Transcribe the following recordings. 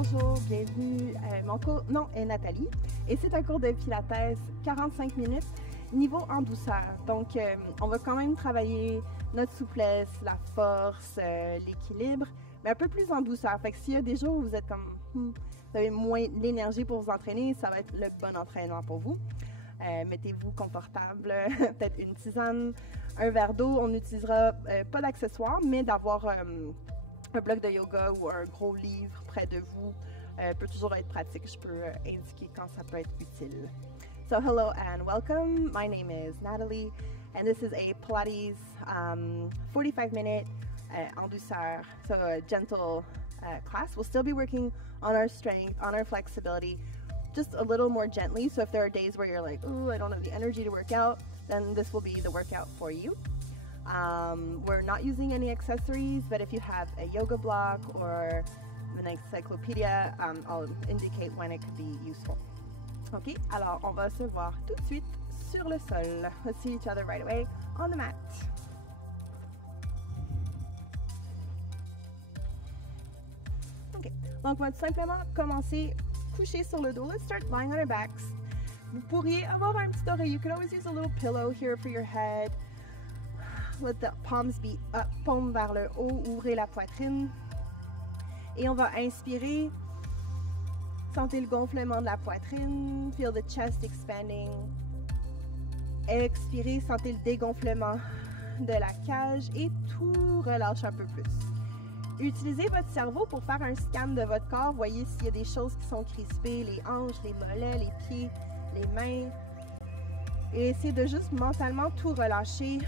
Bonjour, bienvenue. Mon nom est Nathalie et c'est un cours de Pilates 45 minutes niveau en douceur. Donc, on va quand même travailler notre souplesse, la force, l'équilibre, mais un peu plus en douceur. Fait que s'il y a des jours où vous êtes comme, vous avez moins l'énergie pour vous entraîner, ça va être le bon entraînement pour vous. Mettez-vous confortable, peut-être une tisane, un verre d'eau. On n'utilisera pas d'accessoires, mais d'avoir un bloc de yoga ou un gros livre près de vous peut toujours être pratique. Je peux indiquer quand ça peut être utile. So hello and welcome. My name is Natalie, and this is a Pilates 45-minute en douceur, so a gentle class. We'll still be working on our strength, on our flexibility, just a little more gently. So if there are days where you're like, oh, I don't have the energy to work out, then this will be the workout for you. We're not using any accessories, but if you have a yoga block or an encyclopedia, I'll indicate when it could be useful. OK, alors on va se voir tout de suite sur le sol. Let's see each other right away on the mat. OK, donc on va tout simplement commencer couché sur le dos. Let's start lying on our backs. Vous pourriez avoir un petit oreiller. You could always use a little pillow here for your head. Let the palms be up, paume vers le haut, ouvrez la poitrine. Et on va inspirer. Sentez le gonflement de la poitrine. Feel the chest expanding. Expirez, sentez le dégonflement de la cage et tout relâche un peu plus. Utilisez votre cerveau pour faire un scan de votre corps. Voyez s'il y a des choses qui sont crispées, les hanches, les mollets, les pieds, les mains. Et essayez de juste mentalement tout relâcher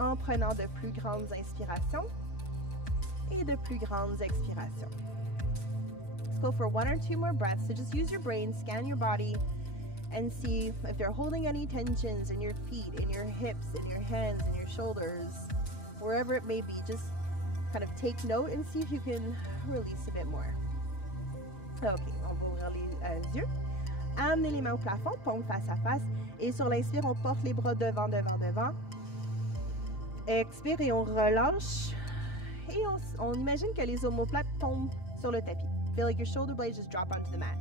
en prenant de plus grandes inspirations et de plus grandes expirations. Let's go for 1 or 2 more breaths. So just use your brain, scan your body, and see if you're holding any tensions in your feet, in your hips, in your hands, in your shoulders, wherever it may be. Just kind of take note and see if you can release a bit more. OK, on va ouvrir les yeux. Amenez les mains au plafond, paume face à face. Et sur l'inspire, on porte les bras devant, devant, devant. Expire et on relâche. Et on imagine que les omoplates tombent sur le tapis. Feel like your shoulder blades just drop onto the mat.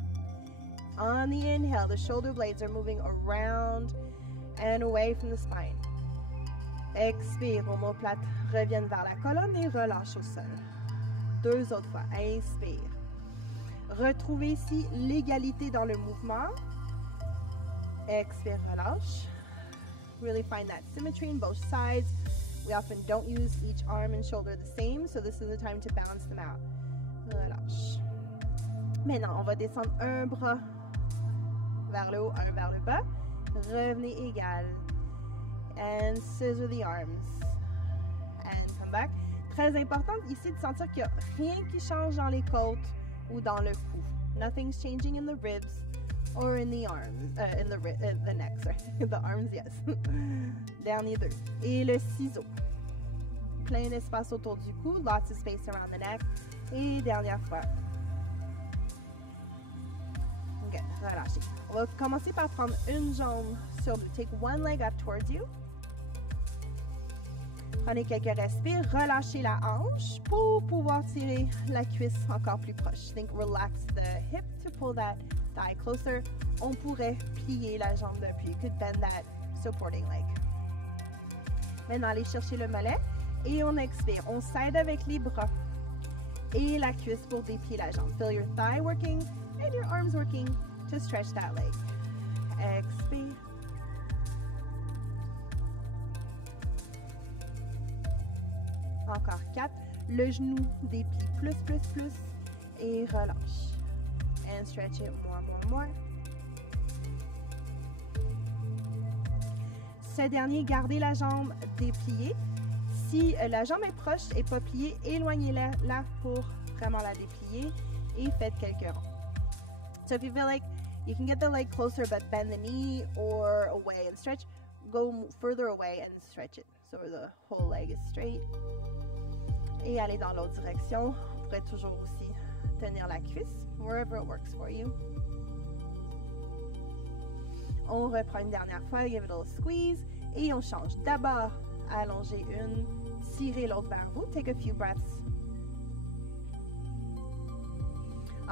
On the inhale, the shoulder blades are moving around and away from the spine. Expire, omoplates reviennent vers la colonne et relâche au sol. 2 autres fois. Inspire. Retrouvez ici l'égalité dans le mouvement. Expire, relâche. Really find that symmetry in both sides. We often don't use each arm and shoulder the same, so this is the time to balance them out. Relâche. Maintenant, on va descendre un bras vers le haut, un vers le bas. Revenez égal. And scissor the arms. And come back. Très important ici de sentir qu'il n'y a rien qui change dans les côtes ou dans le cou. Nothing's changing in the ribs or in the arms, in the neck, sorry. The arms, yes. Dernier 2. Et le ciseau. Plein d'espace autour du cou, lots of space around the neck. Et dernière fois. OK, relâchez. On va commencer par prendre une jambe sur nous. Take one leg up towards you. Prenez quelques respires, relâchez la hanche pour pouvoir tirer la cuisse encore plus proche. Think relax the hip to pull that thigh closer. On pourrait plier la jambe d'appui. You could bend that supporting leg. Maintenant, allez chercher le mollet et on expire. On s'aide avec les bras et la cuisse pour déplier la jambe. Feel your thigh working and your arms working to stretch that leg. Expire. Encore 4. Le genou déplie plus, plus, plus et relâche. And stretch it more, more, more. Ce dernier, gardez la jambe dépliée. Si la jambe est proche et pas pliée, éloignez-la là pour vraiment la déplier et faites quelques ronds. So if you feel like you can get the leg closer but bend the knee or away and stretch, go further away and stretch it. So the whole leg is straight. Et allez dans l'autre direction. Vous pourrez toujours aussi tenir la cuisse, wherever it works for you. On reprend une dernière fois, give it a little squeeze, et on change. D'abord, allongez une, tirez l'autre vers vous. Take a few breaths.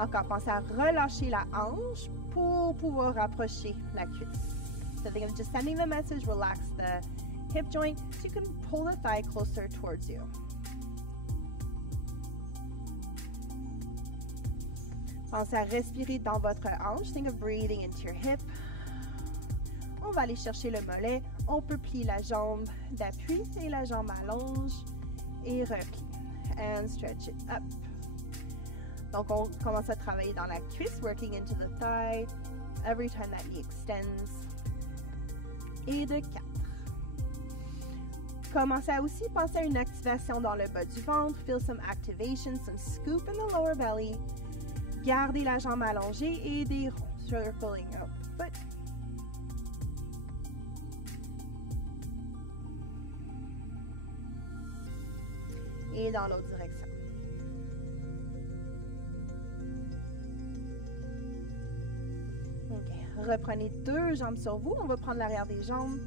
Encore, pensez à relâcher la hanche pour pouvoir rapprocher la cuisse. So think of just sending the message, relax the hip joint so you can pull the thigh closer towards you. Pensez à respirer dans votre hanche. Think of breathing into your hip. On va aller chercher le mollet. On peut plier la jambe d'appui et la jambe allonge et replie. And stretch it up. Donc, on commence à travailler dans la cuisse, working into the thigh. Every time that knee extends. Et de 4. Commencez à aussi penser à une activation dans le bas du ventre. Feel some activation, some scoop in the lower belly. Gardez la jambe allongée et des ronds. Circling up foot. Et dans l'autre direction. OK. Reprenez 2 jambes sur vous. On va prendre l'arrière des jambes.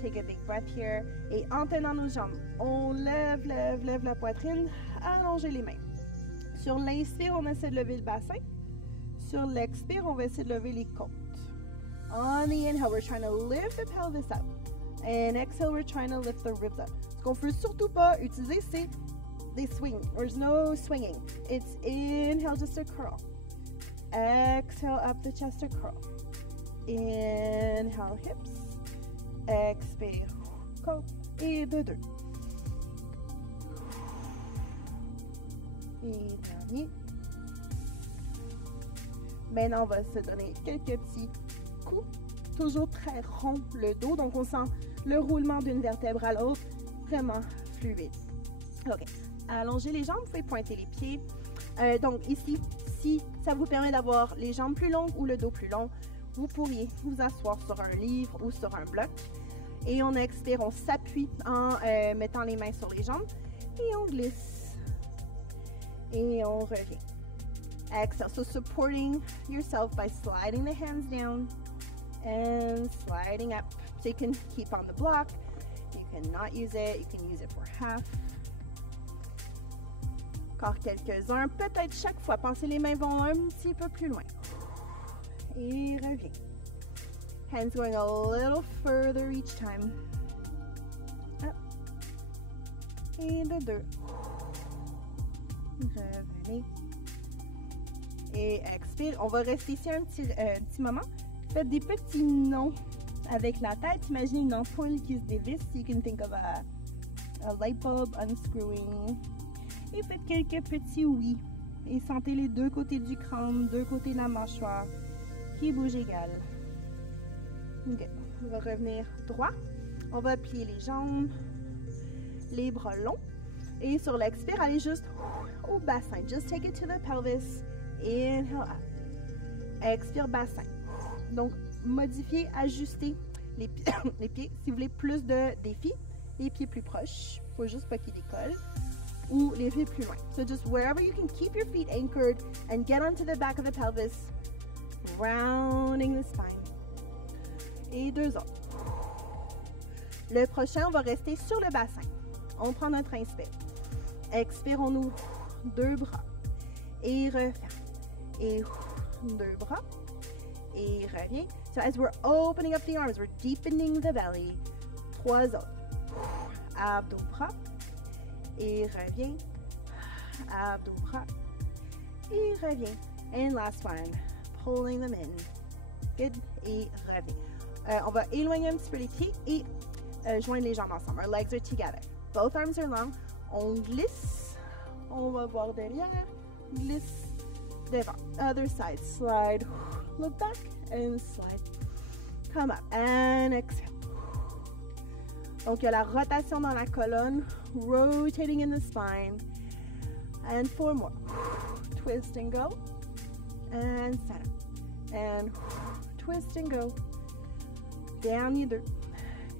Take a big breath here. Et en tenant nos jambes, on lève la poitrine. Allongez les mains. Sur l'inspire, on essaie de lever le bassin. Sur l'expire, on va essayer de lever les côtes. On the inhale, we're trying to lift the pelvis up. And exhale, we're trying to lift the ribs up. Ce qu'on ne veut surtout pas utiliser, c'est des swings. There's no swinging. It's inhale, just a curl. Exhale, up the chest to curl. Inhale, hips. Expire, côte. Et de 2. Et dernier. Maintenant, on va se donner quelques petits coups. Toujours très rond le dos. Donc, on sent le roulement d'une vertèbre à l'autre. Vraiment fluide. OK. Allongez les jambes. Vous pouvez pointer les pieds. Donc, ici, si ça vous permet d'avoir les jambes plus longues ou le dos plus long, vous pourriez vous asseoir sur un livre ou sur un bloc. Et on expire, on s'appuie en mettant les mains sur les jambes. Et on glisse. Et on revient. Exhale. So supporting yourself by sliding the hands down and sliding up. So you can keep on the block. You cannot use it. You can use it for half. Encore quelques-uns. Peut-être chaque fois. Pensez les mains vont un petit peu plus loin. Et reviens. Hands going a little further each time. Up. Et de 2. Revenez. Et expire. On va rester ici un petit moment. Faites des petits nons avec la tête. Imaginez une ampoule qui se dévisse. You can think of a light bulb unscrewing. Et faites quelques petits oui. Et sentez les 2 côtés du crâne, 2 côtés de la mâchoire qui bougent égal. OK. On va revenir droit. On va plier les jambes, les bras longs. Et sur l'expire, allez juste au bassin. Just take it to the pelvis. Inhale up. Expire bassin. Donc, modifier, ajuster les pieds. Si vous voulez plus de défis, les pieds plus proches. Il ne faut juste pas qu'ils décollent. Ou les pieds plus loin. So just wherever you can keep your feet anchored and get onto the back of the pelvis. Rounding the spine. Et 2 autres. Le prochain, on va rester sur le bassin. On prend notre inspire. Expire, on ouvre 2 bras. Et referme. Et 2 bras. Et revient. So as we're opening up the arms, we're deepening the belly. 3 autres. Abdos, bras. Et revient. Abdos, bras. Et revient. And last one. Pulling them in. Good. Et revient. On va éloigner un petit peu les pieds et joindre les jambes ensemble. Our legs are together. Both arms are long. On glisse. On va voir derrière. Glisse. Devant. Other side. Slide. Look back and slide. Come up and exhale. Donc, il y a la rotation dans la colonne. Rotating in the spine. And 4 more. Twist and go. And set up. And twist and go. Dernier 2.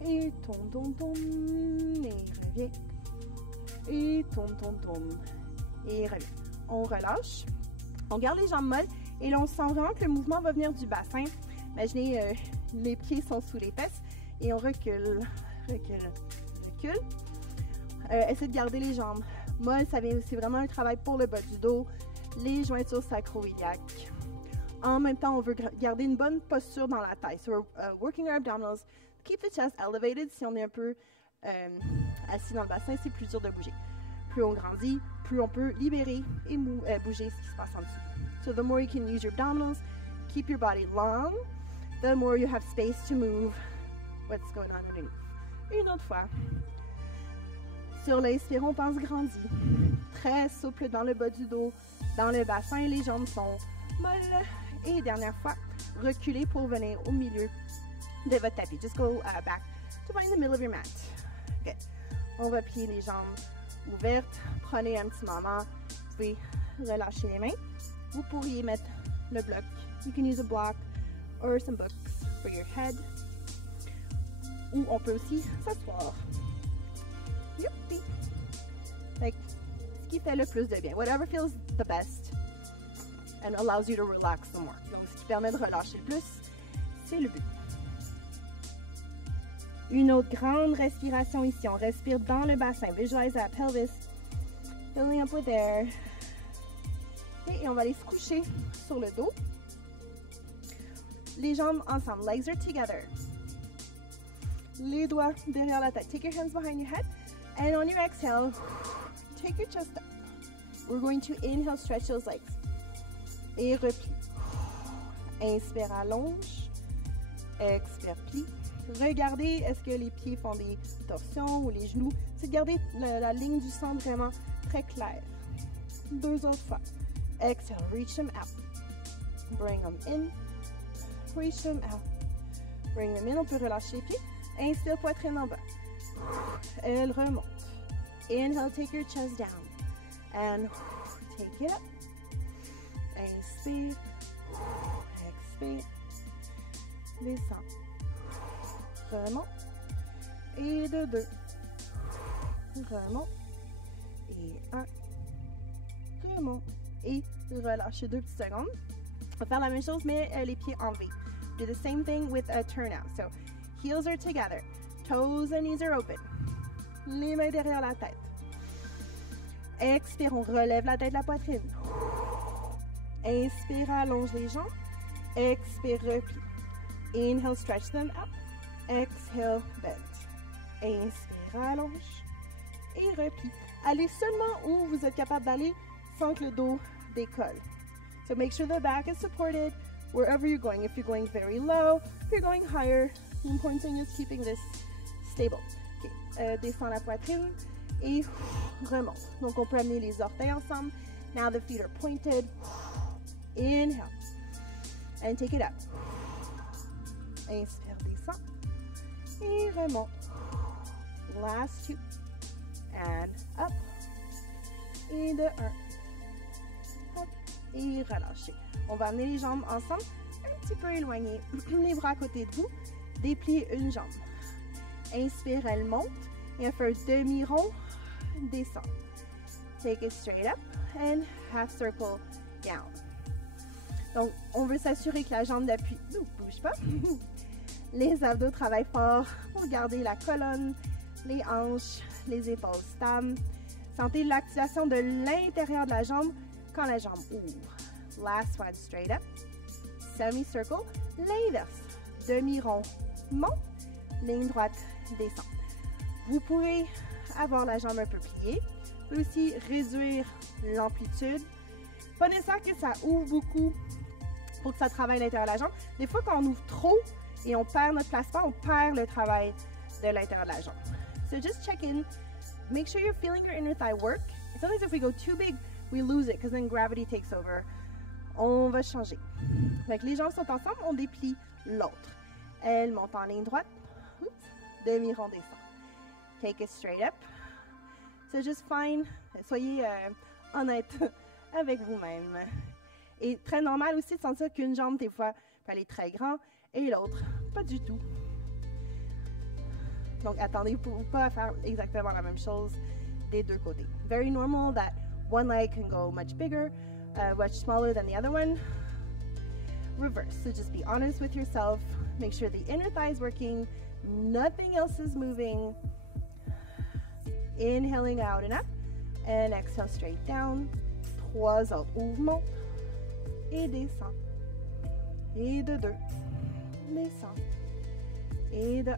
Et tourne. Et revient. Et tourne. Et revient. On relâche. On garde les jambes molles. Et là, on sent vraiment que le mouvement va venir du bassin. Imaginez, les pieds sont sous les fesses. Et on recule. Essayez de garder les jambes molles. C'est vraiment un travail pour le bas du dos. les jointures sacro-iliaques. En même temps, on veut garder une bonne posture dans la taille. So we're working our abdominals. Keep the chest elevated. Si on est un peu assis dans le bassin, c'est plus dur de bouger. Plus on grandit, plus on peut libérer et bouger ce qui se passe en dessous. So the more you can use your abdominals, keep your body long, the more you have space to move what's going on underneath. Une autre fois. Sur l'inspire, on pense grandi. Très souple dans le bas du dos, dans le bassin, les jambes sont molles. Et dernière fois, reculez pour venir au milieu de votre tapis. Just go back to find the middle of your mat. Good. On va plier les jambes ouvertes. Prenez un petit moment. Vous pouvez relâcher les mains. Vous pourriez mettre le bloc. You can use a block or some books for your head. Ou on peut aussi s'asseoir. Youpi. Like, ce qui fait le plus de bien. Whatever feels the best and allows you to relax the more. Donc, ce qui permet de relâcher le plus, c'est le but. Une autre grande respiration ici. On respire dans le bassin. Visualize that pelvis. Filling up with air. Et on va aller se coucher sur le dos. Les jambes ensemble. Legs are together. Les doigts derrière la tête. Take your hands behind your head. And on your exhale, take your chest up. We're going to inhale, stretch those legs. Et replie. Inspire, allonge. Expire, plie. Regardez, est-ce que les pieds font des torsions ou les genoux. C'est de garder la ligne du centre vraiment très claire. Deux autres fois. Exhale, reach them out. Bring them in. Reach them out. Bring them in. On peut relâcher les pieds. Inspire, poitrine en bas. Elle remonte. Inhale, take your chest down. And take it up. Inspire. Expire. Descend. Remonte. Et de deux. Remonte. Et un. Remonte. Et relâchez 2 petites secondes. On va faire la même chose, mais les pieds en V. Do the same thing with a turnout. So, heels are together. Toes and knees are open. Les mains derrière la tête. Expire, on relève la tête, la poitrine. Inspire, allonge les jambes. Expire, replie. Inhale, stretch them up. Exhale, bend. Inspire, allonge. Et replie. Allez seulement où vous êtes capable d'aller sans que le dos décolle. So make sure the back is supported wherever you're going. If you're going very low, if you're going higher, the important thing is keeping this stable. Okay. Descend la poitrine et remonte. Donc on peut amener les orteils ensemble. Now the feet are pointed. Inhale. And take it up. Inspire, descend. Et remonte. Last two. And up. Et de un. Hop. Et relâchez. On va amener les jambes ensemble. Un petit peu éloignées. Les bras à côté de vous. Dépliez une jambe. Inspire, elle monte. Et elle fait un demi-rond. Descend. Take it straight up. And half circle down. Donc, on veut s'assurer que la jambe d'appui ne bouge pas. Les abdos travaillent fort pour garder la colonne, les hanches, les épaules stables. Sentez l'activation de l'intérieur de la jambe quand la jambe ouvre. Last one, straight up. Semi-circle. L'inverse. Demi-rond. Monte. Ligne droite. Descend. Vous pourrez avoir la jambe un peu pliée. Vous pouvez aussi réduire l'amplitude. Pas nécessaire que ça ouvre beaucoup pour que ça travaille l'intérieur de la jambe. Des fois, quand on ouvre trop et on perd notre placement, on perd le travail de l'intérieur de la jambe. So just check in. Make sure you're feeling your inner thigh work. Sometimes if we go too big, we lose it because then gravity takes over. On va changer. Donc, les jambes sont ensemble, on déplie l'autre. Elle monte en ligne droite. Demi-rond descend. Take it straight up. So just find, soyez honnête avec vous-même. Et très normal aussi de sentir qu'une jambe, des fois, peut aller très grand et l'autre, pas du tout. Donc, attendez-vous pas à faire exactement la même chose des deux côtés. Very normal that one leg can go much bigger, much smaller than the other one. Reverse. So just be honest with yourself. Make sure the inner thigh is working. Nothing else is moving. Inhaling out and up. And exhale straight down. 3 autres. Ouvre, monte et descend. Et de 2, descend. Et de 1.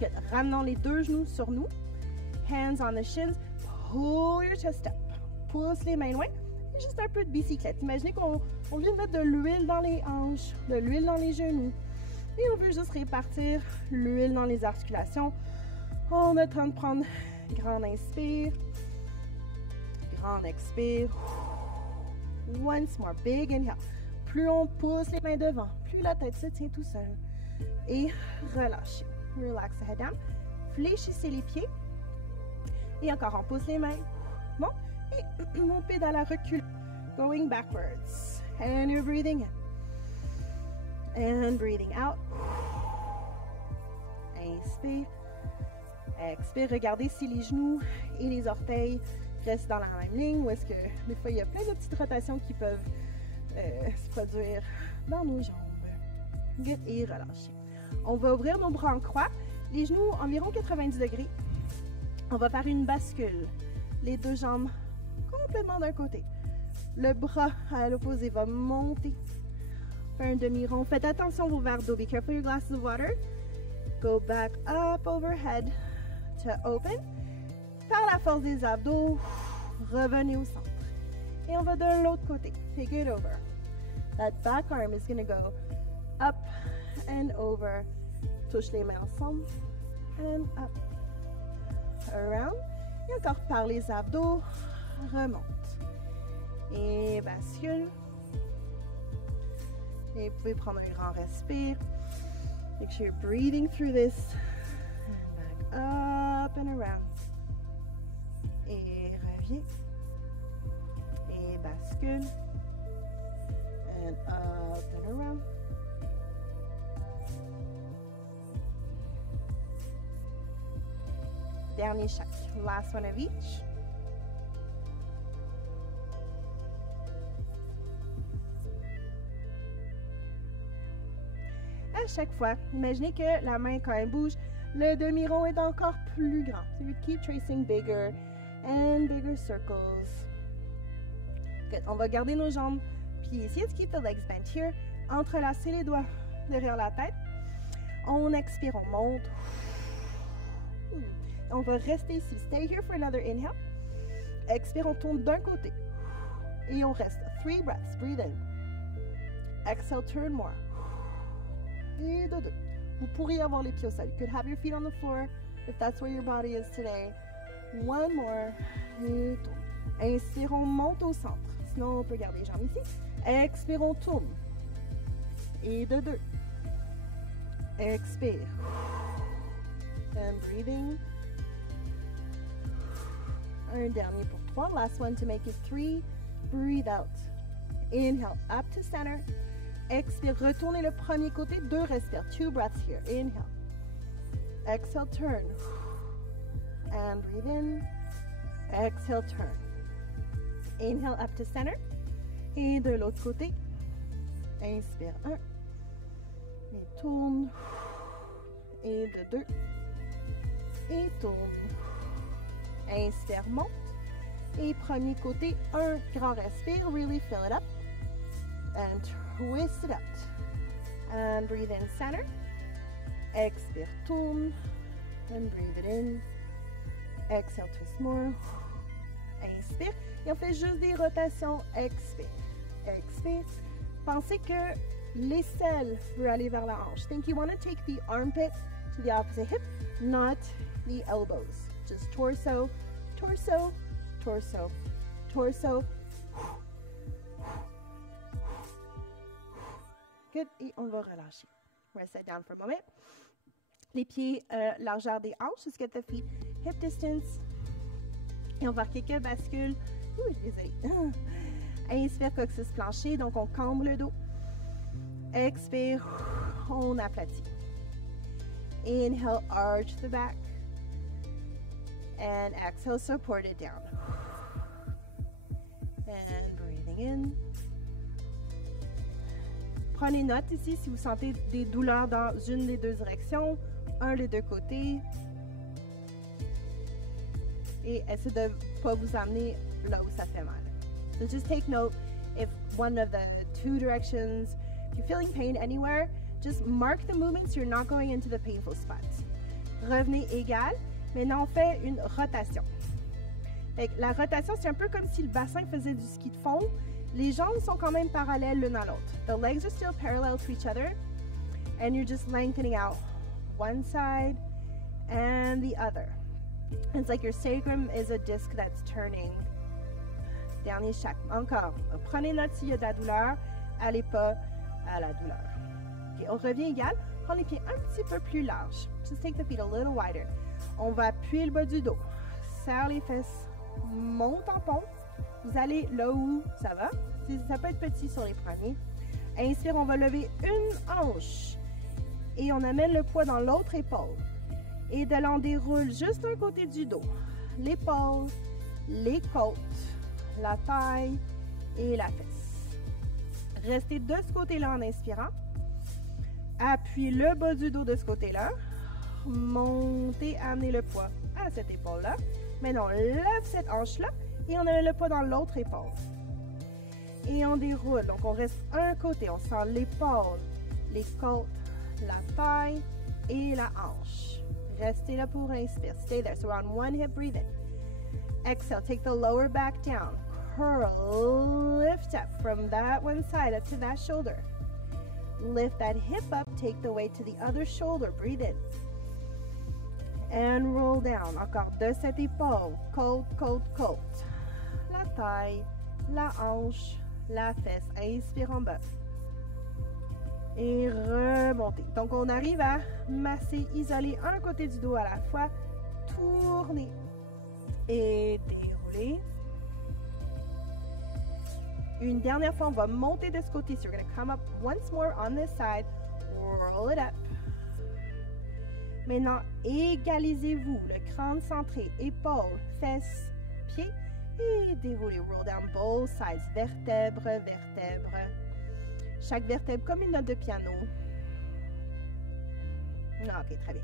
Good. Ramenons les 2 genoux sur nous. Hands on the shins. Pull your chest up. Pousse les mains loin. Et juste un peu de bicyclette. Imaginez qu'on vient de mettre de l'huile dans les hanches, de l'huile dans les genoux. Et on veut juste répartir l'huile dans les articulations. On est en train de prendre grand inspire. Grand expire. Once more. Big inhale. Plus on pousse les mains devant, plus la tête se tient tout seul. Et relâchez. Relax the head down. Fléchissez les pieds. Et encore, on pousse les mains. Bon. Et on pédale à recul. Going backwards. And you're breathing in. And breathing out. Inspire. Expire. Regardez si les genoux et les orteils restent dans la même ligne ou est-ce que des fois il y a plein de petites rotations qui peuvent se produire dans nos jambes. Good. Et relâchez. On va ouvrir nos bras en croix. Les genoux environ 90 degrés. On va faire une bascule. Les 2 jambes complètement d'un côté. Le bras à l'opposé va monter. Faire un demi-rond. Faites attention à vos verres d'eau. Be careful your glasses of water. Go back up overhead to open. Par la force des abdos, revenez au centre. Et on va de l'autre côté. Take it over. That back arm is going to go up and over. Touche les mains ensemble. And up. Around. Et encore par les abdos, remonte. Et bascule. Et vous pouvez prendre un grand respire. Make sure you're breathing through this. And back up and around. Et reviens. Et bascule. And up and around. Dernier chaque. Last one of each. À chaque fois, imaginez que la main, quand elle bouge, le demi-rond est encore plus grand. So you keep tracing bigger and bigger circles. Good. On va garder nos jambes pliées ici. Let's keep the legs bent here. Entrelacer les doigts derrière la tête. On expire, on monte. On va rester ici. Stay here for another inhale. Expire, on tourne d'un côté. Et on reste. 3 breaths. Breathe in. Exhale, turn more. Et de 2. Vous pourriez avoir les pieds au sol. You could have your feet on the floor if that's where your body is today. One more. Et tourne. Inspire, on monte au centre. Sinon, on peut garder les jambes ici. Expire, on tourne. Et de 2. Expire. And breathing. Un dernier pour 3. Last one to make it 3. Breathe out. Inhale, up to center. Expire, retournez le premier côté. 2 respire. 2 breaths here. Inhale. Exhale, turn. And breathe in. Exhale, turn. Inhale, up to center. Et de l'autre côté. Inspire, 1. Et tourne. Et de 2. Et tourne. Inspire, monte. Et premier côté, un grand respire. Really fill it up. And twist it out. And breathe in center. Expire, tourne. And breathe it in. Exhale, twist more. Inspire. Et on fait juste des rotations. Expire. Expire. Pensez que l'aisselle veut aller vers la hanche. Think you want to take the armpit to the opposite hip, not the elbows. Just torso, torso, torso, torso. Good. Et on va relâcher. Rest that down for a moment. Les pieds largeur des hanches. Just get the feet hip distance. Et on va faire quelques bascules. Désolé. Inspire, coccyx plancher. Donc, on cambre le dos. Expire, on aplatit. Inhale, arch the back. And exhale, support it down. And breathing in. Prenez note ici si vous sentez des douleurs dans une des deux directions, un des deux côtés. Et essayez de ne pas vous amener là où ça fait mal. So just take note if one of the two directions, if you're feeling pain anywhere, just mark the movement so you're not going into the painful spots. Revenez égal. Maintenant, on fait une rotation. Fait que la rotation, c'est un peu comme si le bassin faisait du ski de fond. Les jambes sont quand même parallèles l'une à l'autre. The legs are still parallel to each other. And you're just lengthening out one side and the other. It's like your sacrum is a disc that's turning. Dernier chaque. Encore. Prenez note s'il y a de la douleur. Allez pas à la douleur. Okay, on revient égal. Prends les pieds un petit peu plus larges. Just take the feet a little wider. On va appuyer le bas du dos. Serre les fesses. Monte en pompe. Vous allez là où ça va. Ça peut être petit sur les poignets. Inspire, on va lever une hanche. Et on amène le poids dans l'autre épaule. Et de là, on déroule juste un côté du dos. L'épaule, les côtes, la taille et la fesse. Restez de ce côté-là en inspirant. Appuyez le bas du dos de ce côté-là. Montez, amenez le poids à cette épaule-là. Maintenant, on lève cette hanche-là et on amène le poids dans l'autre épaule. Et on déroule. Donc, on reste un côté. On sent l'épaule, les côtes, la taille et la hanche. Restez là pour inspire. Stay there. So we're on one hip, breathe in. Exhale, take the lower back down. Curl, lift up from that one side up to that shoulder. Lift that hip up, take the weight to the other shoulder. Breathe in. And roll down. Encore de cette épaule. Côte, côte, côte. La taille, la hanche, la fesse. Inspire en bas. Et remonter. Donc, on arrive à masser, isoler un côté du dos à la fois. Tourner et dérouler. Une dernière fois, on va monter de ce côté. So, you're going to come up once more on this side. Roll it up. Maintenant, égalisez-vous. Le crâne centré, épaules, fesses, pieds. Et déroulez. Roll down both sides. Vertèbre, vertèbre. Chaque vertèbre comme une note de piano. Ok, très bien.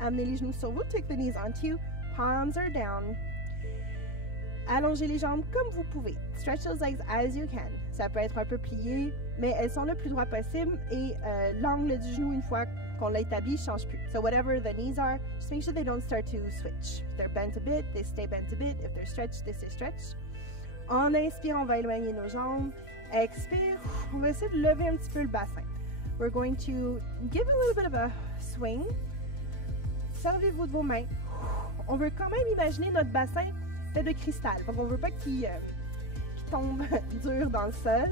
Amenez les genoux sur vous. Take the knees onto you. Palms are down. Allongez les jambes comme vous pouvez. Stretch those legs as you can. Ça peut être un peu plié, mais elles sont le plus droit possible et l'angle du genou, une fois qu'on l'a établi, ne change plus. So whatever the knees are, just make sure they don't start to switch. If they're bent a bit, they stay bent a bit. If they're stretched, they stay stretched. En inspire, on va éloigner nos jambes. Expire, on va essayer de lever un petit peu le bassin. We're going to give a little bit of a swing. Servez-vous de vos mains. On veut quand même imaginer notre bassin fait de cristal. Donc, on ne veut pas qu'il tombe dur dans le sol.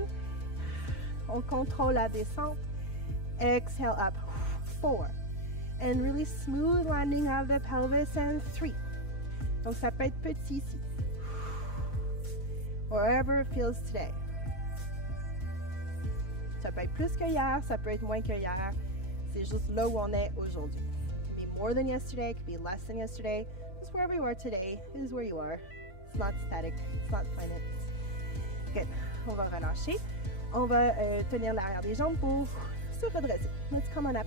On contrôle la descente. Exhale up. 4. And really smooth landing of the pelvis. And 3. Donc, ça peut être petit ici. Wherever it feels today. Ça peut être plus que hier, ça peut être moins que hier. C'est juste là où on est aujourd'hui. It could be more than yesterday, it could be less than yesterday. Just wherever you are today is where you are. It's not static, it's not finite. Good. On va relâcher. On va tenir l'arrière des jambes pour se redresser. Let's come on up.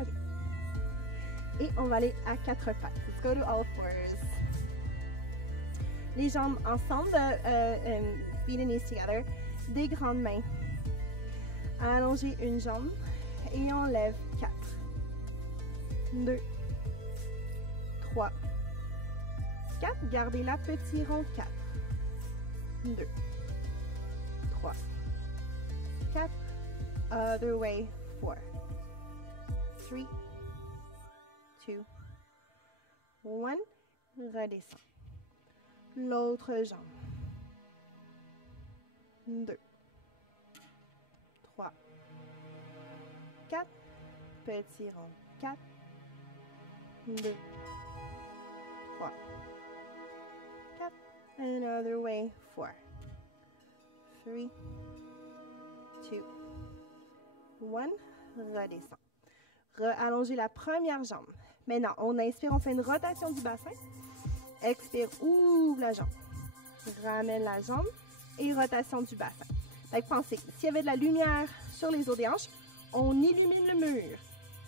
Okay. Et on va aller à quatre pattes. Let's go to all fours. Les jambes ensemble, feet and knees together. Des grandes mains. Allongez une jambe et on lève 4, 2, 3, 4. Gardez la petite ronde. 4, 2, 3, 4. Other way. 4, 3, 2, 1. Redescends. L'autre jambe. 2, 3, 4, petit rond, 4, 2, 3, 4, another way, 4, 3, 2, 1, redescends. Allongez la première jambe. Maintenant, on inspire, on fait une rotation du bassin. Expire, ouvre la jambe. Ramène la jambe et rotation du bassin. Fait que pensez, s'il y avait de la lumière sur les os des hanches, on illumine le mur.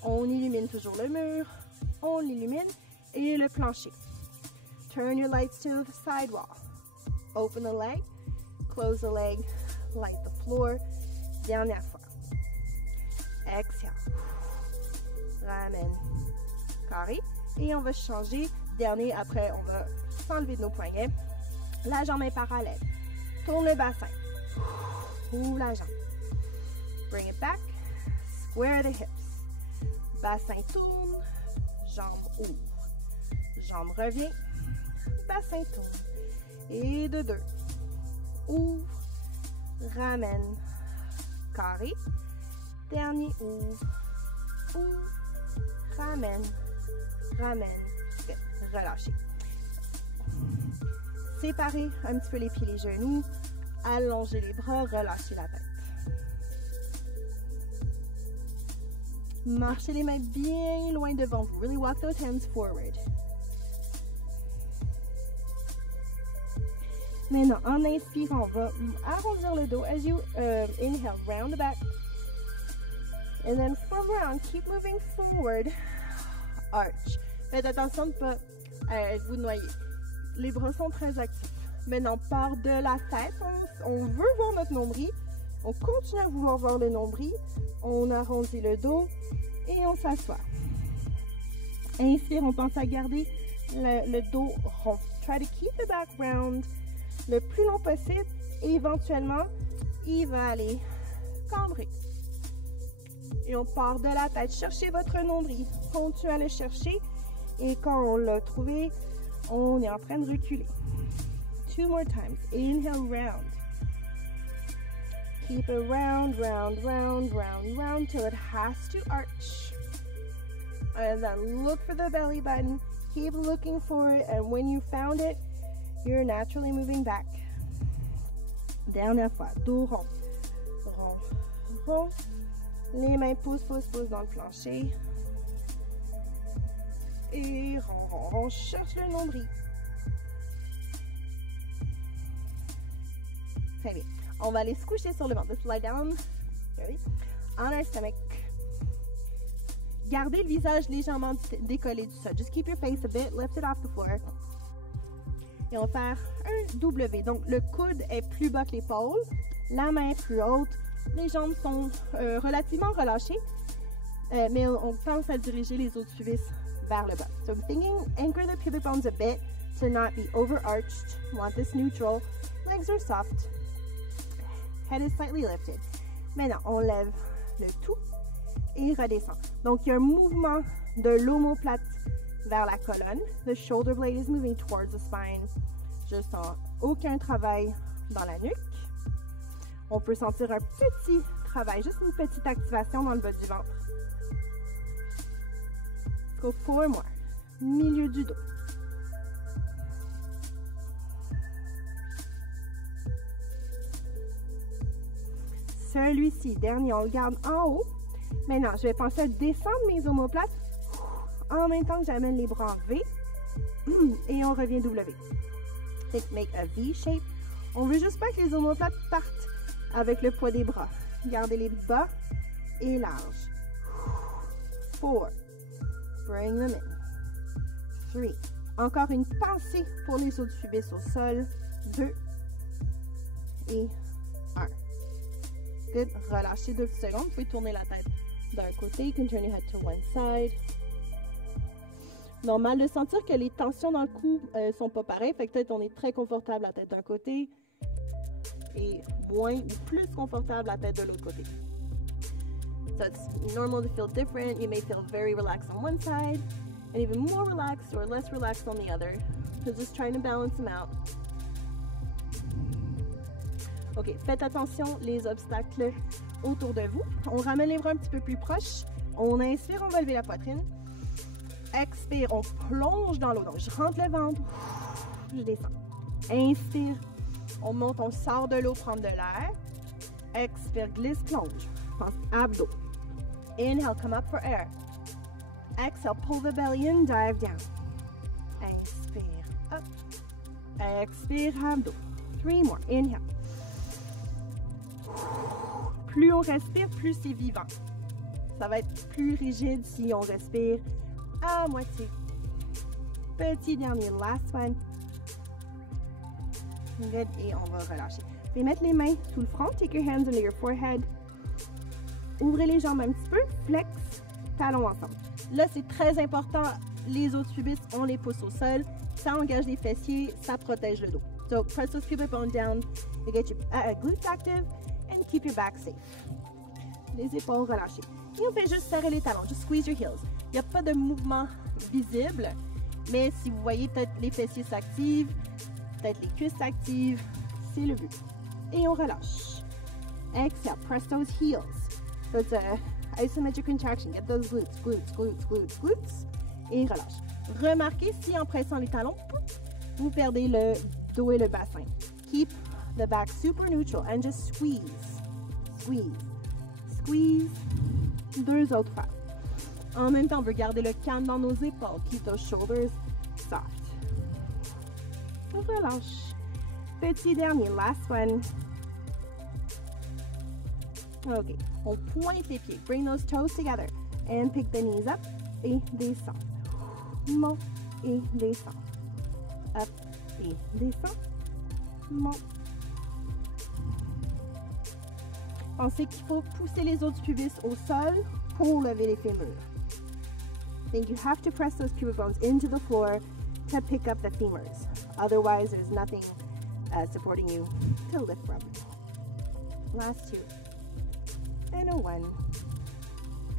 On illumine toujours le mur. On l'illumine et le plancher. Turn your lights to the sidewall. Open the leg close the leg, light the floor. Dernière fois. Exhale. Ramène. Carré. Et on va changer. Dernier, après, on va s'enlever de nos poignets. La jambe est parallèle. Tourne le bassin. Ouvre la jambe. Bring it back. Square the hips. Bassin tourne. Jambe ouvre. Jambe revient. Bassin tourne. Et de 2. Ouvre. Ramène. Carré. Dernier, ouvre. Ouvre. Ramène. Ramène. Relâchez. Séparez un petit peu les pieds, les genoux. Allongez les bras, relâchez la tête. Marchez les mains bien loin devant vous. Really walk those hands forward. Maintenant, en inspirant, on va arrondir le dos as you inhale, round the back. And then from round, keep moving forward. Arch. Faites attention de ne pas vous noyer. Les bras sont très actifs. Maintenant, on part de la tête. On veut voir notre nombril. On continue à vouloir voir le nombril. On arrondit le dos et on s'assoit. Inspire, on pense à garder le dos rond. Try to keep the back round le plus long possible. Et éventuellement, il va aller cambrer. Et on part de la tête. Cherchez votre nombril. Continuez à le chercher. Et quand on l'a trouvé, on est en train de reculer. 2 more times. Inhale, round. Keep it round, round, round, round, round till it has to arch. And then look for the belly button. Keep looking for it. And when you found it, you're naturally moving back. Dernière fois. Dos rond. Rond. Rond. Les mains poussent, poussent, poussent dans le plancher. Et rond, rond, rond. Cherche le nombril. Très bien. On va aller se coucher sur le ventre. Let's lie down. On our stomach. Gardez le visage légèrement décollé du sol. Just keep your face a bit lifted off the floor. Et on va faire un W. Donc, le coude est plus bas que l'épaule. La main est plus haute. Les jambes sont relativement relâchées. Mais on pense à diriger les os du pubis vers le bas. So, I'm thinking anchor the pubic bones a bit to not be overarched. Want this neutral. Legs are soft. Head is slightly lifted. Maintenant, on lève le tout et redescend. Donc, il y a un mouvement de l'omoplate vers la colonne. The shoulder blade is moving towards the spine. Je sens aucun travail dans la nuque. On peut sentir un petit travail, juste une petite activation dans le bas du ventre. Let's go 4 more. Milieu du dos. Celui-ci, dernier, on le garde en haut. Maintenant, je vais penser à descendre mes omoplates en même temps que j'amène les bras en V. Et on revient W. Let's make a V shape. On veut juste pas que les omoplates partent avec le poids des bras. Gardez les bas et larges. 4. Bring them in. 3. Encore une pensée pour les os du pubis au sol. 2. Et 1. Good. Relâchez 2 petites secondes. Vous pouvez tourner la tête d'un côté. You can turn your head to one side. Normal de sentir que les tensions dans le cou sont pas pareilles. Fait que peut-être on est très confortable la tête d'un côté et moins ou plus confortable la tête de l'autre côté. So it's normal to feel different. You may feel very relaxed on one side and even more relaxed or less relaxed on the other. So just trying to balance them out. OK, faites attention les obstacles autour de vous. On ramène les bras un petit peu plus proches. On inspire, on va lever la poitrine. Expire, on plonge dans l'eau. Donc, je rentre le ventre, je descends. Inspire, on monte, on sort de l'eau, prendre de l'air. Expire, glisse, plonge. Pense abdos. Inhale, come up for air. Exhale, pull the belly in, dive down. Inspire, up. Expire, abdos. 3 more. Inhale. Plus on respire, plus c'est vivant. Ça va être plus rigide si on respire à moitié. Petit dernier, last one. Good. Et on va relâcher. Et mettre les mains sous le front. Take your hands under your forehead. Ouvrez les jambes un petit peu. Flex, talons ensemble. Là, c'est très important. Les os du pubis, on les pousse au sol. Ça engage les fessiers, ça protège le dos. So, press those pubic bones down to get your glutes active and keep your back safe. Les épaules relâchées. Et on fait juste serrer les talons. Just squeeze your heels. Il n'y a pas de mouvement visible, mais si vous voyez peut-être les fessiers s'activent, peut-être les cuisses s'activent, c'est le but. Et on relâche. Exhale, press those heels. So it's a isometric contraction. Get those glutes, glutes, glutes, glutes, glutes. Et relâche. Remarquez si en pressant les talons, vous perdez le dos et le bassin. Keep the back super neutral and just squeeze, squeeze, squeeze. 2 autres fois. En même temps, on veut garder le calme dans nos épaules. Keep those shoulders soft. Relâche. Petit dernier, last one. Ok, on pointe les pieds. Bring those toes together and pick the knees up et descend. Monte et descend. Up et descend. Monte. Pensez qu'il faut pousser les os du pubis au sol pour lever les fémurs. Think you have to press those pubic bones into the floor to pick up the femurs. Otherwise, there's nothing supporting you to lift from. Last 2. And a 1.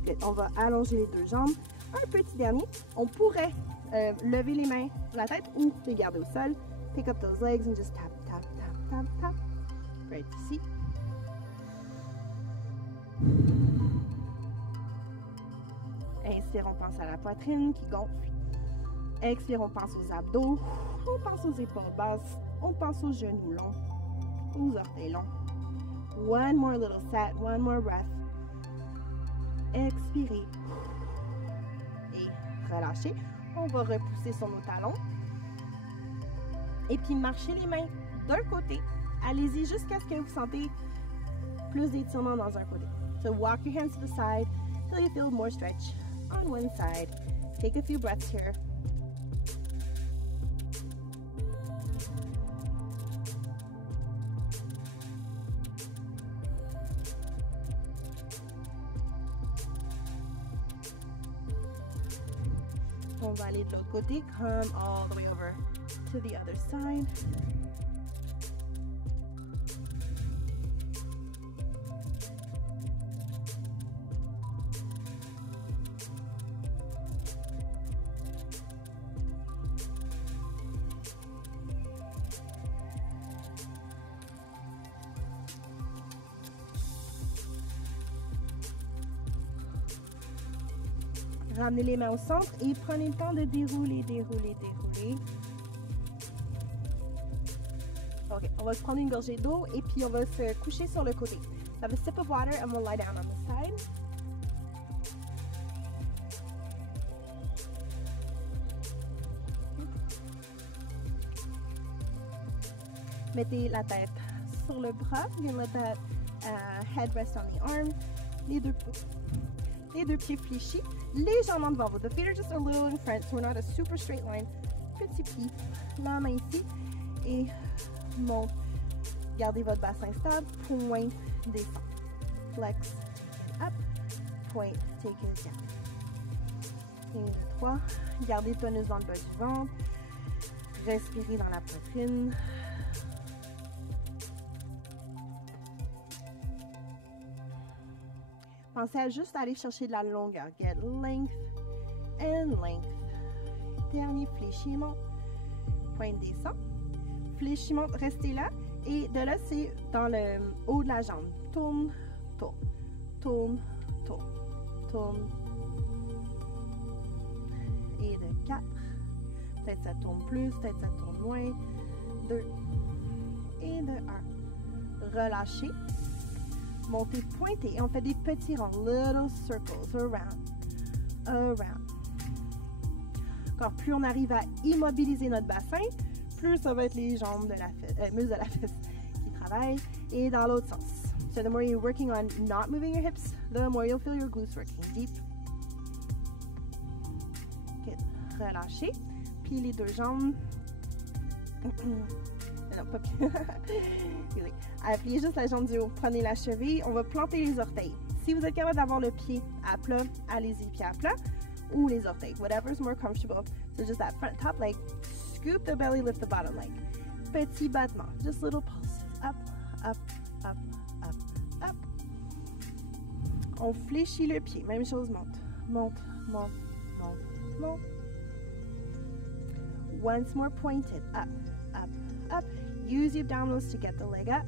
Good. On va allonger les 2 jambes. Un petit dernier. On pourrait lever les mains sur la tête ou les garder au sol. Pick up those legs and just tap, tap, tap, tap, tap. Right ici. Inspire, on pense à la poitrine qui gonfle. Expire, on pense aux abdos. On pense aux épaules basses. On pense aux genoux longs, aux orteils longs. One more little set, one more breath. Expirez. Et relâchez. On va repousser sur nos talons. Et puis marchez les mains d'un côté. Allez-y jusqu'à ce que vous sentez plus d'étirement dans un côté. So walk your hands to the side till you feel more stretch on one side. Take a few breaths here. On va aller de l'autre côté. Come all the way over to the other side. Ramenez les mains au centre et prenez le temps de dérouler, dérouler, dérouler. Ok, on va se prendre une gorgée d'eau et puis on va se coucher sur le côté. Have a sip of water and we'll lie down on the side. Mettez la tête sur le bras. You can let that head rest on the arm. Les deux pieds fléchis. Légèrement devant vous. The feet are just a little in front, so we're not a super straight line. Petit pied. La main ici. Et monte. Gardez votre bassin stable. Pointe, descend. Flex, up. Point, take it down. 1, 2, 3. Gardez le tonus dans le bas du ventre. Respirez dans la poitrine. Pensez à juste aller chercher de la longueur. Get length and length. Dernier fléchiment. Pointe descend. Fléchiment, restez là. Et de là, c'est dans le haut de la jambe. Tourne, tourne. Tourne, tourne. Tourne. Et de 4. Peut-être ça tourne plus, peut-être ça tourne moins. 2. Et de 1. Relâchez. Montez, pointez. Et on fait des petits ronds. Little circles around. Around. Encore plus on arrive à immobiliser notre bassin, plus ça va être les jambes de la fesse, muscles de la fesse qui travaillent. Et dans l'autre sens. So the more you're working on not moving your hips, the more you'll feel your glutes working deep. Good. Relâchez. Puis les deux jambes. And non, pas plier. Pliez juste la jambe du haut. Prenez la cheville. On va planter les orteils. Si vous êtes capable d'avoir le pied à plat, allez-y, pied à plat. Ou les orteils. Whatever's more comfortable. So just that front top leg. Scoop the belly, lift the bottom leg. Petit battement. Just little pulses. Up, up, up, up, up. On fléchit le pied. Même chose, monte. Monte, monte, monte, monte. Once more pointed. Up, up, up. Use your abdominals to get the leg up.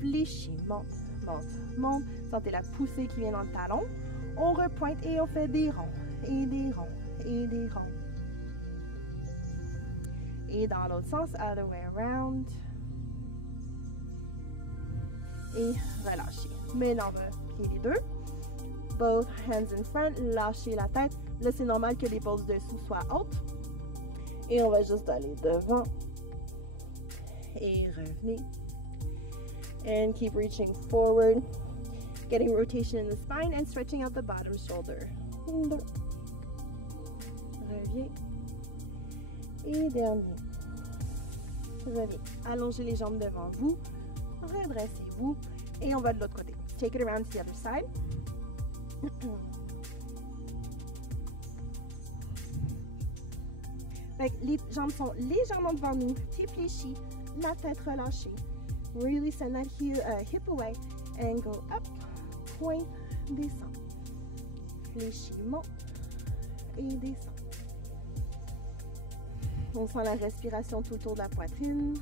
Fléchis, monte, monte, monte. Sentez la poussée qui vient dans le talon. On repointe et on fait des ronds, et des ronds, et des ronds. Et dans l'autre sens, other way around. Et relâchez. Maintenant, on va plier les deux. Both hands in front, lâchez la tête. Là, c'est normal que l'épaule du dessous soit haute. Et on va juste aller devant. Et revenez. And keep reaching forward. Getting rotation in the spine and stretching out the bottom shoulder. Reviens. Et dernier. Reviens. Allongez les jambes devant vous. Redressez-vous. Et on va de l'autre côté. Take it around to the other side. Les jambes sont légèrement devant nous. Pieds fléchis. La tête relâchée. Really send that hip away. And go up. Point. Descend. Fléchis. Monte. Et descend. On sent la respiration tout autour de la poitrine.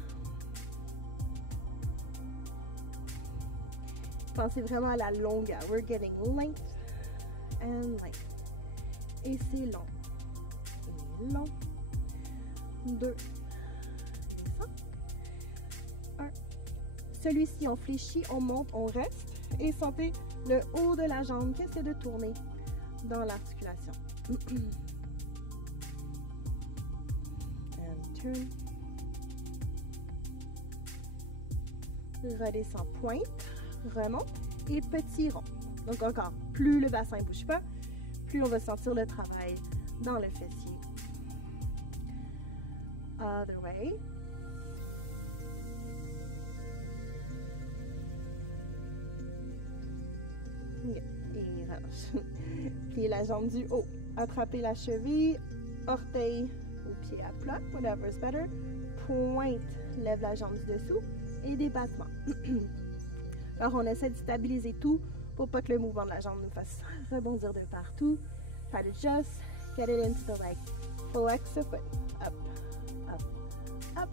Pensez vraiment à la longueur. We're getting length and length. Et c'est long. Et long. 2. Descend. 1. Celui-ci, on fléchit, on monte, on reste. Et sentez le haut de la jambe qui essaie de tourner dans l'articulation. Turn. Redescend, pointe, remonte et petit rond. Donc encore, plus le bassin ne bouge pas, plus on va sentir le travail dans le fessier. Other way. Et relâche. Pliez la jambe du haut. Attrapez la cheville, orteil au pied à plat, whatever's better. Pointe, lève la jambe du dessous et des battements. Alors, on essaie de stabiliser tout pour pas que le mouvement de la jambe nous fasse rebondir de partout. Try to just get it into the leg. Flex the foot. Up, up, up.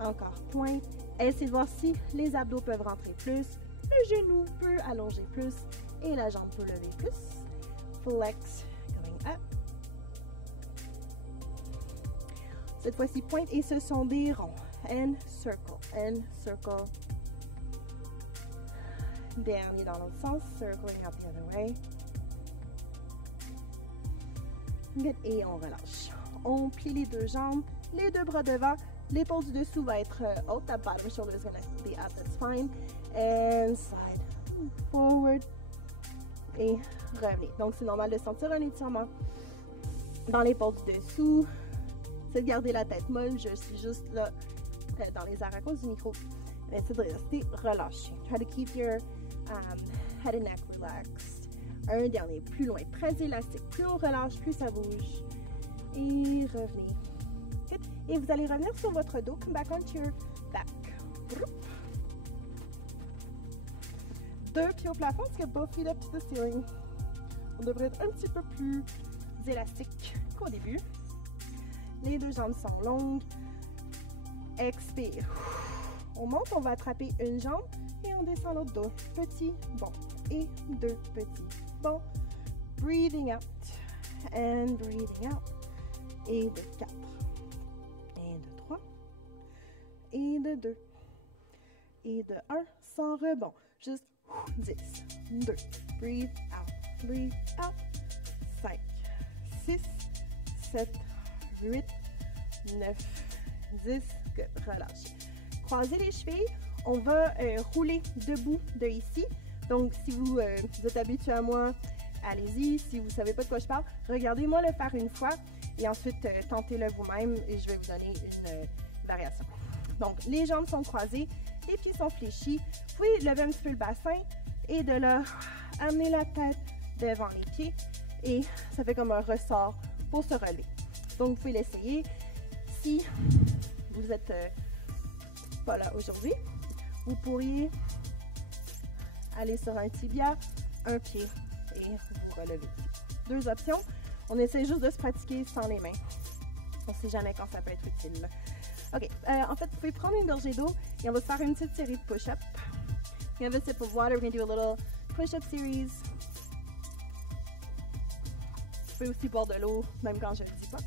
Encore, pointe. Essayez de voir si les abdos peuvent rentrer plus. Le genou peut allonger plus et la jambe peut lever plus. Flex, going up. Cette fois-ci, pointe et ce sont des ronds. And circle, and circle. Dernier dans l'autre sens, circling out the other way. Good. Et on relâche. On plie les deux jambes, les deux bras devant. L'épaule du dessous va être haute. The bottom shoulder is going to be up, that's fine. And slide forward. Et revenez. Donc, c'est normal de sentir un étirement dans l'épaule du dessous. C'est de garder la tête molle. Je suis juste là dans les airs à cause du micro. C'est de rester relâché. Try to keep your head and neck relaxed. Un dernier, plus loin, très élastique. Plus on relâche, plus ça bouge. Et revenez. Et vous allez revenir sur votre dos. Come back onto your back. Deux pieds au plafond, parce que both feet up to the ceiling. On devrait être un petit peu plus élastique qu'au début. Les deux jambes sont longues. Expire. On monte, on va attraper une jambe et on descend l'autre dos. Petit bond et deux petits bonds. Breathing out and breathing out. Et de 4. Et de 3. Et de 2. Et de 1 sans rebond. Juste 10. 2. Breathe out. Breathe out. 5. 6. 7. 8. 9. 10. Good. Relâchez. Croisez les chevilles. On va rouler debout de ici. Donc, si vous êtes habitué à moi allez-y. Si vous ne savez pas de quoi je parle, regardez-moi le faire une fois et ensuite tentez-le vous-même et je vais vous donner une variation. Donc, les jambes sont croisées, les pieds sont fléchis. Vous pouvez lever un petit peu le bassin et de là, amener la tête devant les pieds et ça fait comme un ressort pour se relever. Donc, vous pouvez l'essayer. Si vous n'êtes pas là aujourd'hui, vous pourriez aller sur un tibia, un pied et vous relever. Deux options. On essaie juste de se pratiquer sans les mains. On ne sait jamais quand ça peut être utile. OK. En fait, vous pouvez prendre une gorgée d'eau et on va se faire une petite série de push-ups. You have a sip of water. We're going to do a little push-up series. Vous pouvez aussi boire de l'eau, même quand je ne le dis pas.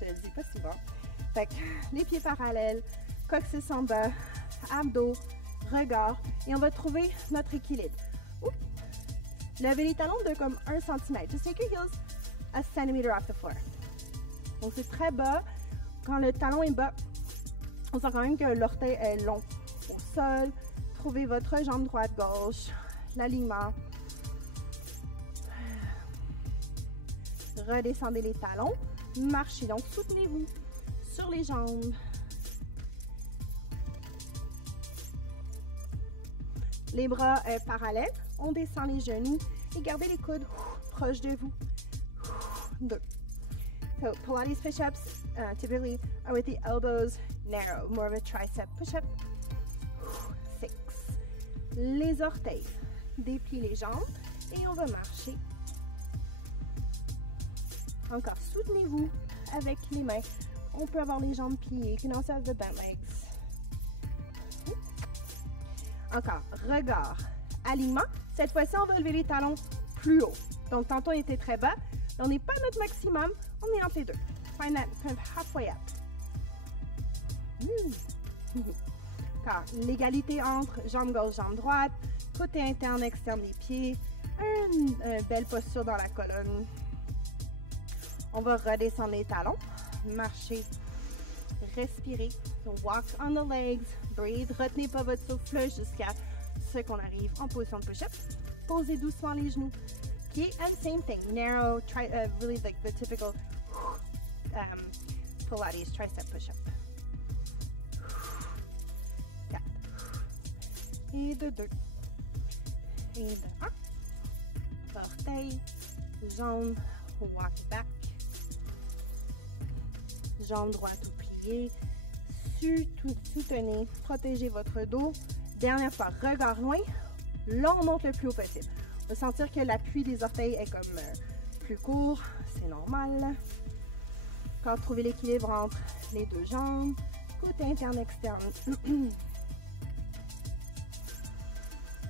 Je ne le dis pas souvent. Fait que les pieds parallèles, coccyx en bas, abdos, regard. Et on va trouver notre équilibre. Ouh. Levez les talons de comme 1 cm. Just take your heels a centimeter off the floor. Donc c'est très bas. Quand le talon est bas, on sent quand même que l'orteil est long au sol. Trouvez votre jambe droite-gauche, l'alignement. Redescendez les talons. Marchez. Donc soutenez-vous sur les jambes. Les bras parallèles. On descend les genoux et gardez les coudes proches de vous. 2. So Pilates push-ups typically are with the elbows narrow, more of a tricep push-up. 6. Les orteils. Dépliez les jambes et on va marcher. Encore, soutenez-vous avec les mains. On peut avoir les jambes pliées. You can also have the bent legs. Encore, regard, alignement. Cette fois-ci, on va lever les talons plus haut. Donc, tantôt, on était très bas. On n'est pas à notre maximum. On est entre les deux. Find that kind of halfway up. Encore, l'égalité entre jambe gauche, jambe droite, côté interne, externe des pieds. Une belle posture dans la colonne. On va redescendre les talons, marcher, respirer. So walk on the legs, breathe. Retenez pas votre souffle jusqu'à ce qu'on arrive en position de push-up. Posez doucement les genoux. Pieds, and same thing. Narrow, really like the typical Pilates tricep push-up. 4. Et de 2. Et de 1. Orteil, jambes, walk back. Jambe droite ou pliée. Soutenez, protégez votre dos. Dernière fois, regard loin. Là, on monte le plus haut possible. On va sentir que l'appui des orteils est comme plus court. C'est normal. Encore trouver l'équilibre entre les deux jambes. Côté interne, externe.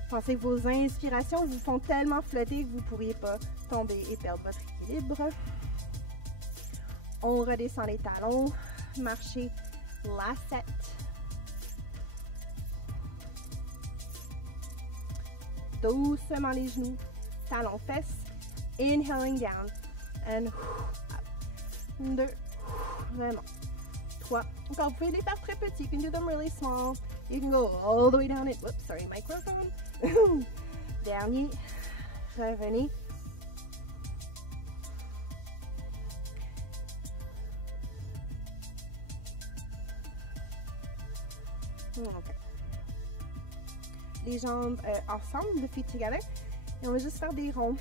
Pensez que vos inspirations vous font tellement flotter que vous ne pourriez pas tomber et perdre votre équilibre. On redescend les talons. Marchez. Last set. Doucement les genoux. Talons fesses. Inhaling down. And up. 2. Vraiment. 3. Encore, vous pouvez les faire très petits. You can do them really small. You can go all the way down it. Whoops, sorry, microphone. Dernier. Revenez. Okay. Les jambes ensemble, the feet together. Et on va juste faire des ronds.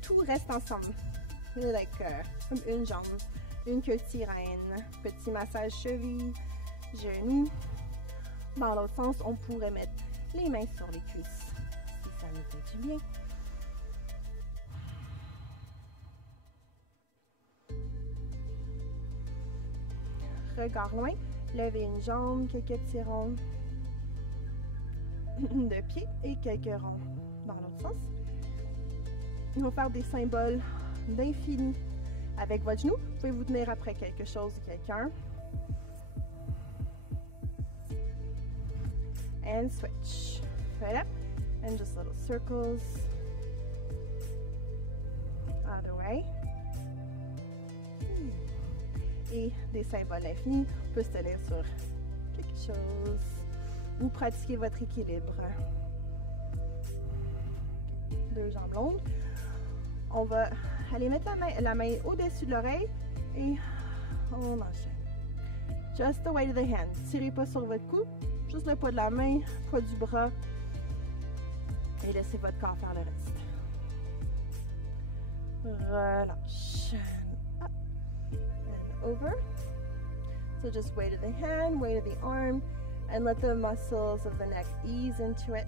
Tout reste ensemble. Like, comme une jambe, une queue de sirène. Petit massage cheville, genoux. Dans l'autre sens, on pourrait mettre les mains sur les cuisses, si ça nous fait du bien. Regard loin. Levez une jambe, quelques petits ronds de pied et quelques ronds dans l'autre sens. Ils vont faire des symboles d'infini avec votre genou. Vous pouvez vous tenir après quelque chose ou quelqu'un. And switch. Right up. And just little circles. Other way. Et des symboles infinis. On peut se tenir sur quelque chose ou pratiquer votre équilibre. Deux jambes longues. On va aller mettre la main au-dessus de l'oreille et on enchaîne. Just the weight of the hand. Tirez pas sur votre cou, juste le poids de la main, poids du bras et laissez votre corps faire le reste. Relâche. Up and over. So just weight of the hand, weight of the arm, and let the muscles of the neck ease into it.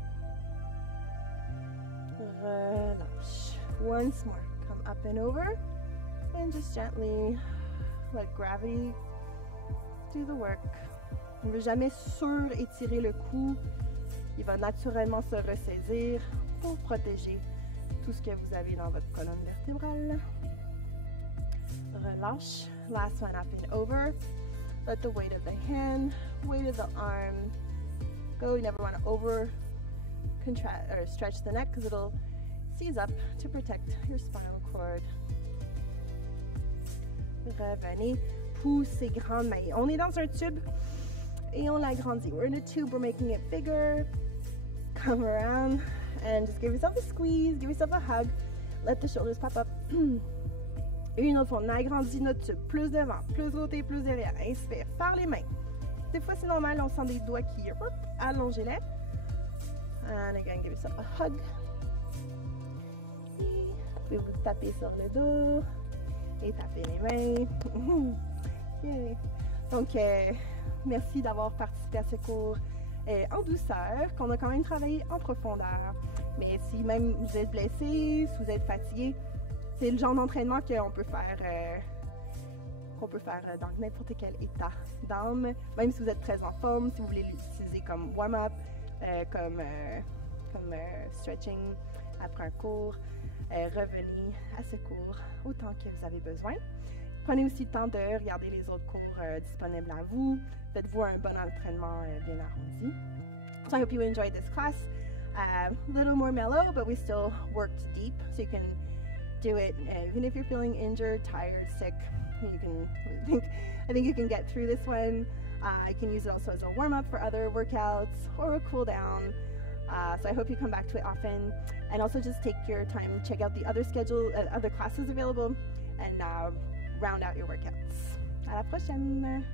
Relâche. Once more. Come up and over, and just gently let gravity do the work. On ne veut jamais surétirer le cou. Il va naturellement se ressaisir pour protéger tout ce que vous avez dans votre colonne vertébrale. Relâche. Last one, up and over. Let the weight of the hand, weight of the arm go. You never want to over contract or stretch the neck because it'll seize up to protect your spinal cord. Revenez. Poussez grande main. On est dans un tube et on l'agrandit. We're in a tube, we're making it bigger. Come around and just give yourself a squeeze, give yourself a hug. Let the shoulders pop up. Une autre fois, on agrandit notre tube. Plus devant, plus côté, plus derrière. Inspire par les mains. Des fois, c'est normal, on sent des doigts qui allongez-les. And again, give yourself a hug. Vous pouvez vous taper sur le dos et taper les mains. Yeah. Donc, merci d'avoir participé à ce cours en douceur, qu'on a quand même travaillé en profondeur. Mais si même vous êtes blessé, si vous êtes fatigué, c'est le genre d'entraînement qu'on peut faire dans n'importe quel état d'âme, même si vous êtes très en forme, si vous voulez l'utiliser comme warm-up, comme stretching après un cours. Revenez à ce cours autant que vous avez besoin. Prenez aussi le temps de regarder les autres cours disponibles à vous. Faites-vous un bon entraînement bien arrondi. So I hope you enjoyed this class. A little more mellow, but we still worked deep, so you can do it even if you're feeling injured, tired, sick. I think you can get through this one. I can use it also as a warm-up for other workouts or a cool down. So I hope you come back to it often, and also just take your time, check out the other other classes available, and round out your workouts. À la prochaine!